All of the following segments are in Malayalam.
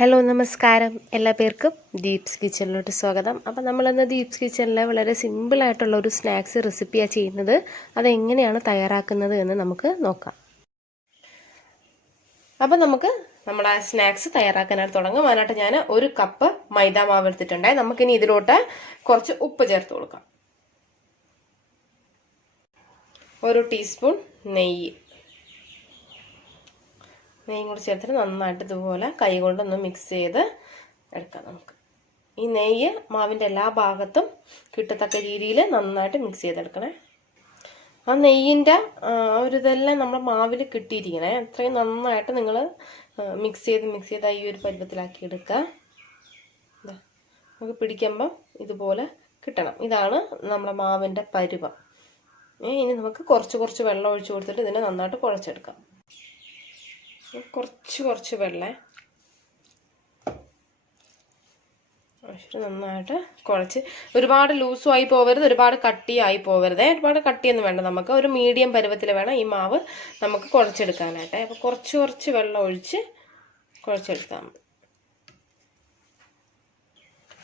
ഹലോ നമസ്കാരം. എല്ലാ പേർക്കും ദീപ്സ് കിച്ചണിലോട്ട് സ്വാഗതം. അപ്പം നമ്മളിന്ന് ദീപ്സ് കിച്ചണിലെ വളരെ സിമ്പിളായിട്ടുള്ള ഒരു സ്നാക്സ് റെസിപ്പിയാണ് ചെയ്യുന്നത്. അതെങ്ങനെയാണ് തയ്യാറാക്കുന്നത് എന്ന് നമുക്ക് നോക്കാം. അപ്പം നമുക്ക് നമ്മുടെ സ്നാക്സ് തയ്യാറാക്കാനായിട്ട് തുടങ്ങും. അതിനായിട്ട് ഞാൻ ഒരു കപ്പ് മൈദ മാവ് എടുത്തിട്ടുണ്ടായി. നമുക്കിനി ഇതിലോട്ട് കുറച്ച് ഉപ്പ് ചേർത്ത് കൊടുക്കാം. ഒരു ടീസ്പൂൺ നെയ്യ്. നെയ്യും കൂടി ചേർത്തിട്ട് നന്നായിട്ട് ഇതുപോലെ കൈ കൊണ്ടൊന്ന് മിക്സ് ചെയ്ത് എടുക്കാം നമുക്ക്. ഈ നെയ്യ് മാവിന്റെ എല്ലാ ഭാഗത്തും കിട്ടത്തക്ക രീതിയിൽ നന്നായിട്ട് മിക്സ് ചെയ്തെടുക്കണേ. ആ നെയ്യിന്റെ ഒരു ഇതെല്ലാം നമ്മുടെ മാവിൽ കിട്ടിയിരിക്കണേ. അത്രയും നന്നായിട്ട് നിങ്ങൾ മിക്സ് ചെയ്ത് മിക്സ് ചെയ്ത് ഈ ഒരു പരുവത്തിലാക്കി എടുക്കുക നമുക്ക് പിടിക്കുമ്പം ഇതുപോലെ കിട്ടണം. ഇതാണ് നമ്മുടെ മാവിന്റെ പരുവം. ഇനി നമുക്ക് കുറച്ച് കുറച്ച് വെള്ളം ഒഴിച്ച് കൊടുത്തിട്ട് ഇതിനെ നന്നായിട്ട് കുഴച്ചെടുക്കാം. കുറച്ച് കുറച്ച് വെള്ളം. നന്നായിട്ട് കുഴച്ച്. ഒരുപാട് ലൂസും ആയി പോകരുത് ഒരുപാട് കട്ടിയായി പോകരുത് ഒരുപാട് കട്ടിയൊന്നും വേണ്ട. നമുക്ക് ഒരു മീഡിയം പരുവത്തിൽ വേണം ഈ മാവ് നമുക്ക് കുഴച്ചെടുക്കാനായിട്ട്. അപ്പോൾ കുറച്ച് കുറച്ച് വെള്ളം ഒഴിച്ച് കുഴച്ചെടുത്താൽ മതി.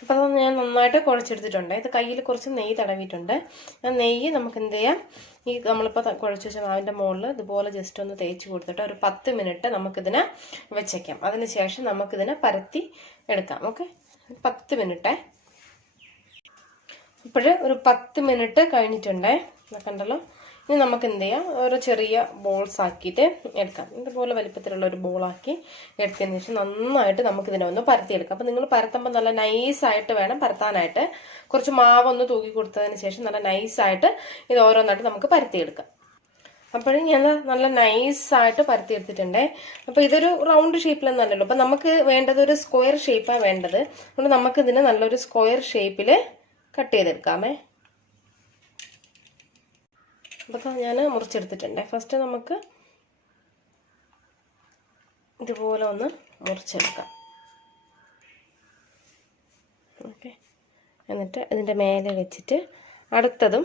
അപ്പോൾ അതൊന്ന് ഞാൻ നന്നായിട്ട് കുഴച്ചെടുത്തിട്ടുണ്ട്. ഇത് കയ്യിൽ കുറച്ച് നെയ്യ് തടവിയിട്ടുണ്ട്. ആ നെയ്യ് നമുക്ക് എന്ത് ചെയ്യാം? ഈ നമ്മളിപ്പോൾ കുഴച്ച് വെച്ച മാവിന്റെ മുകളിൽ ഇതുപോലെ ജസ്റ്റ് ഒന്ന് തേച്ച് കൊടുത്തിട്ട് ഒരു പത്ത് മിനിറ്റ് നമുക്കിതിനെ വെച്ചേക്കാം. അതിന് ശേഷം നമുക്കിതിനെ പരത്തി എടുക്കാം. ഓക്കെ? പത്ത് മിനിറ്റേ. ഇപ്പോഴ് ഒരു പത്ത് മിനിറ്റ് കഴിഞ്ഞിട്ടുണ്ടേ. കണ്ടല്ലോ ഇനി നമുക്ക് എന്ത് ചെയ്യാം? ഓരോ ചെറിയ ബോൾസ് ആക്കിയിട്ട് എടുക്കാം. ഇതുപോലെ വലിപ്പത്തിലുള്ള ഒരു ബോളാക്കി എടുത്തതിന് ശേഷം നന്നായിട്ട് നമുക്ക് ഇതിനെ ഒന്ന് പരത്തിയെടുക്കാം. അപ്പം നിങ്ങൾ പരത്തുമ്പോൾ നല്ല നൈസായിട്ട് വേണം പരത്താനായിട്ട്. കുറച്ച് മാവ് ഒന്ന് തൂക്കി കൊടുത്തതിന് ശേഷം നല്ല നൈസായിട്ട് ഇത് ഓരോന്നായിട്ട് നമുക്ക് പരത്തിയെടുക്കാം. അപ്പോഴും ഞാൻ നല്ല നൈസായിട്ട് പരത്തിയെടുത്തിട്ടുണ്ടേ. അപ്പോൾ ഇതൊരു റൗണ്ട് ഷേപ്പിലൊന്നല്ലല്ലോ അപ്പം നമുക്ക് വേണ്ടത് ഒരു സ്ക്വയർ ഷേപ്പാണ് വേണ്ടത്. അതുകൊണ്ട് നമുക്കിതിനെ നല്ലൊരു സ്ക്വയർ ഷേപ്പിൽ കട്ട് ചെയ്തെടുക്കാമേ. അതൊക്കെ ഞാൻ മുറിച്ചെടുത്തിട്ടുണ്ട്. ഫസ്റ്റ് നമുക്ക് ഇതുപോലെ ഒന്ന് മുറിച്ചെടുക്കാം. ഓക്കെ എന്നിട്ട് ഇതിന്റെ മേലെ വെച്ചിട്ട് അടുത്തതും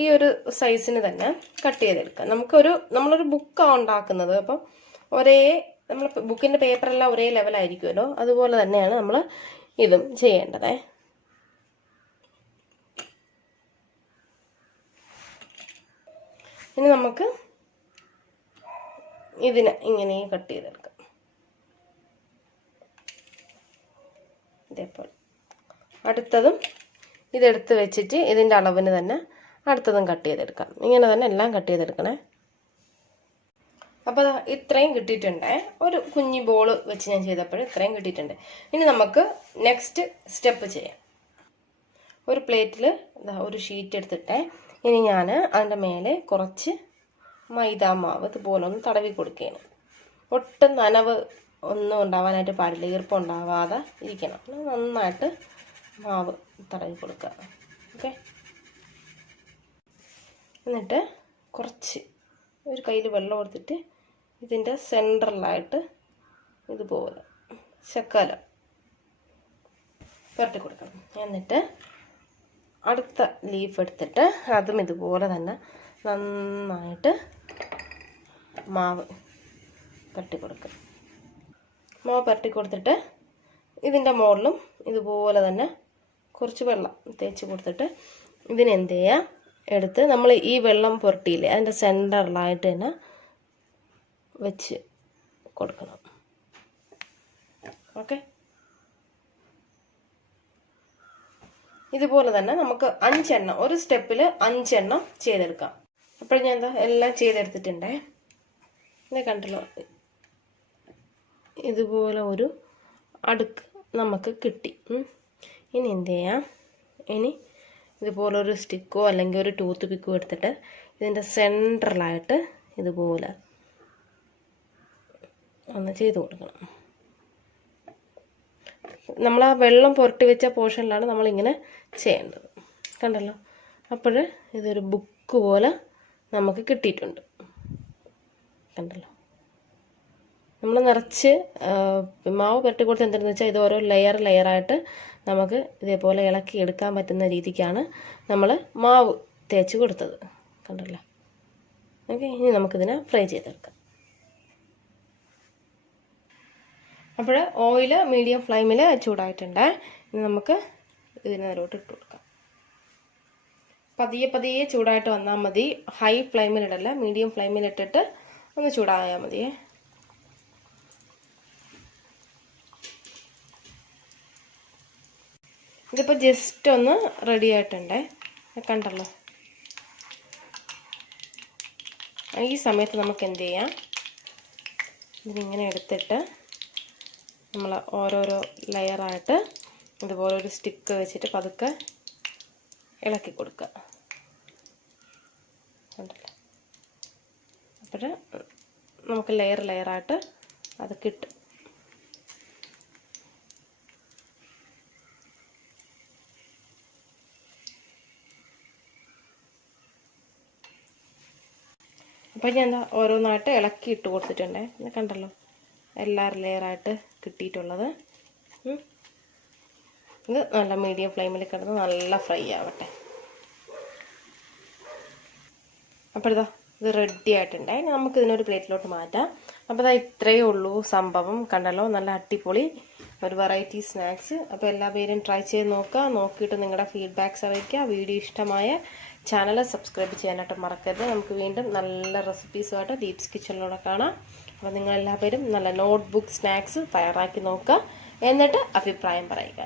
ഈ ഒരു സൈസിന് തന്നെ കട്ട് ചെയ്തെടുക്കാം. നമുക്കൊരു നമ്മളൊരു ബുക്കാണ് ഉണ്ടാക്കുന്നത്. അപ്പം ഒരേ നമ്മൾ ബുക്കിന്റെ പേപ്പറെല്ലാം ഒരേ ലെവലായിരിക്കുമല്ലോ അതുപോലെ തന്നെയാണ് നമ്മൾ ഇതും ചെയ്യേണ്ടതേ. ഇനി നമുക്ക് ഇതിനെ ഇങ്ങനെ കട്ട് ചെയ്തെടുക്കാം. ഇതേപോലെ. അടുത്തതും ഇതെടുത്ത് വെച്ചിട്ട് ഇതിന്റെ അളവിന് തന്നെ അടുത്തതും കട്ട് ചെയ്തെടുക്കാം. ഇങ്ങനെ തന്നെ എല്ലാം കട്ട് ചെയ്തെടുക്കണേ. അപ്പോൾ ഇത്രയും കിട്ടിയിട്ടുണ്ട്. ഒരു കുഞ്ഞി ബോൾ വെച്ച് ഞാൻ ചെയ്തപ്പോൾ ഇത്രയും കിട്ടിയിട്ടുണ്ട്. ഇനി നമുക്ക് നെക്സ്റ്റ് സ്റ്റെപ്പ് ചെയ്യാം. ഒരു പ്ലേറ്റിൽ ഒരു ഷീറ്റ് എടുത്തിട്ടേ. ഇനി ഞാൻ അതിന്റെ മേലെ കുറച്ച് മൈദാ മാവ് ഇതുപോലെ ഒന്ന് തടവി കൊടുക്കുകയാണ് ഒട്ടും നനവ് ഒന്നും ഉണ്ടാവാനായിട്ട് പാടില്ല. ഈർപ്പം ഉണ്ടാവാതെ ഇരിക്കണം. നന്നായിട്ട് മാവ് തടവി കൊടുക്കുക. ഓക്കെ? എന്നിട്ട് കുറച്ച് ഒരു കയ്യിൽ വെള്ളം കൊടുത്തിട്ട് ഇതിന്റെ സെന്ററിലായിട്ട് ഇതുപോലെ ശക്കാല പുരട്ടി കൊടുക്കണം. എന്നിട്ട് അടുത്ത ലീഫ് എടുത്തിട്ട് അതും ഇതുപോലെ തന്നെ നന്നായിട്ട് മാവ് പരട്ടി കൊടുക്കുക. മാവ് പരട്ടി കൊടുത്തിട്ട് ഇതിന്റെ മുകളിലും ഇതുപോലെ തന്നെ കുറച്ച് വെള്ളം തേച്ച് കൊടുത്തിട്ട് ഇതിനെന്ത് ചെയ്യുക? എടുത്ത് നമ്മൾ ഈ വെള്ളം പുരട്ടിയില്ലേ അതിന്റെ സെന്ററിലായിട്ട് തന്നെ വെച്ച് കൊടുക്കണം. ഓക്കെ ഇതുപോലെ തന്നെ നമുക്ക് അഞ്ചെണ്ണം ഒരു സ്റ്റെപ്പിൽ അഞ്ചെണ്ണം ചെയ്തെടുക്കാം. അപ്പോൾ ഞാൻ എന്താ എല്ലാം ചെയ്തെടുത്തിട്ടുണ്ടേ. ഇത് കണ്ടല്ലോ. ഇതുപോലെ ഒരു അടുക്ക് നമുക്ക് കിട്ടി. ഇനി എന്ത് ചെയ്യാം? ഇനി ഇതുപോലെ ഒരു സ്റ്റിക്കോ അല്ലെങ്കിൽ ഒരു ടൂത്ത് പിക്കോ എടുത്തിട്ട് ഇതിന്റെ സെൻട്രലായിട്ട് ഇതുപോലെ ഒന്ന് ചെയ്ത് കൊടുക്കണം. നമ്മൾ ആ വെള്ളം പുരട്ടി വെച്ച പോർഷനിലാണ് നമ്മളിങ്ങനെ ചെയ്യേണ്ടത്. കണ്ടല്ലോ? അപ്പോൾ ഇതൊരു ബുക്ക് പോലെ നമുക്ക് കിട്ടിയിട്ടുണ്ട്. കണ്ടല്ലോ? നമ്മൾ നിറച്ച് മാവ് പുരട്ടി കൊടുത്ത് എന്താണെന്ന് വെച്ചാൽ ഇത് ഓരോ ലെയർ ലെയറായിട്ട് നമുക്ക് ഇതേപോലെ ഇളക്കി എടുക്കാൻ പറ്റുന്ന രീതിക്കാണ് നമ്മൾ മാവ് തേച്ച് കൊടുത്തത്. കണ്ടല്ലോ? ഓക്കെ ഇനി നമുക്കിതിനെ ഫ്രൈ ചെയ്തെടുക്കാം. അപ്പോൾ ഓയിൽ മീഡിയം ഫ്ലെയിമിൽ ചൂടായിട്ടുണ്ട്. ഇനി നമുക്ക് ഇതിനകത്തോട്ട് ഇട്ട് കൊടുക്കാം. പതിയെ പതിയെ ചൂടായിട്ട് വന്നാൽ മതി. ഹൈ ഫ്ലെയിമിലിടല്ല മീഡിയം ഫ്ലെയിമിലിട്ടിട്ട് ഒന്ന് ചൂടായാൽ മതിയേ. ഇതിപ്പോൾ ജസ്റ്റ് ഒന്ന് റെഡി ആയിട്ടുണ്ടേ. കണ്ടല്ലോ. ഈ സമയത്ത് നമുക്ക് എന്ത് ചെയ്യാം? ഇതിനിങ്ങനെ എടുത്തിട്ട് നമ്മൾ ഓരോരോ ലെയറായിട്ട് ഇതുപോലെ ഒരു സ്റ്റിക്ക് വെച്ചിട്ട് പതുക്കെ ഇളക്കി കൊടുക്കുക. അപ്പോൾ നമുക്ക് ലെയർ ലെയറായിട്ട് അത് കിട്ടും. അപ്പോൾ ഞാൻ എന്താ ഓരോന്നായിട്ട് ഇളക്കി ഇട്ട് കൊടുത്തിട്ടുണ്ടേ. കണ്ടല്ലോ? എല്ലാ ലെയറായിട്ട് കിട്ടിയിട്ടുള്ളത്. ഇത് നല്ല മീഡിയം ഫ്ലെയിമിൽ കിടന്ന് നല്ല ഫ്രൈ ആവട്ടെ. അപ്പോൾ ഇതാ ഇത് റെഡി ആയിട്ടുണ്ട്. ഇനി നമുക്ക് ഇതിനൊരു പ്ലേറ്റിലോട്ട് മാറ്റാം. അപ്പോൾ ഇതാ ഇത്രയേ ഉള്ളൂ സംഭവം. കണ്ടല്ലോ നല്ല അടിപൊളി ഒരു വെറൈറ്റി സ്നാക്സ് അപ്പോൾ എല്ലാ പേരും ട്രൈ ചെയ്ത് നോക്കുക. നോക്കിയിട്ട് നിങ്ങളുടെ ഫീഡ്ബാക്ക്സ് അറിയിക്കുക. വീഡിയോ ഇഷ്ടമായ ചാനൽ സബ്സ്ക്രൈബ് ചെയ്യാനായിട്ട് മറക്കരുത്. നമുക്ക് വീണ്ടും നല്ല റെസിപ്പീസുമായിട്ട് ദീപ്സ് കിച്ചണിലൂടെ കാണാം. അപ്പോൾ നിങ്ങൾ എല്ലാവരും നല്ല നോട്ട്ബുക്ക് സ്നാക്സ് തയ്യാറാക്കി നോക്കുക. എന്നിട്ട് അഭിപ്രായം പറയുക.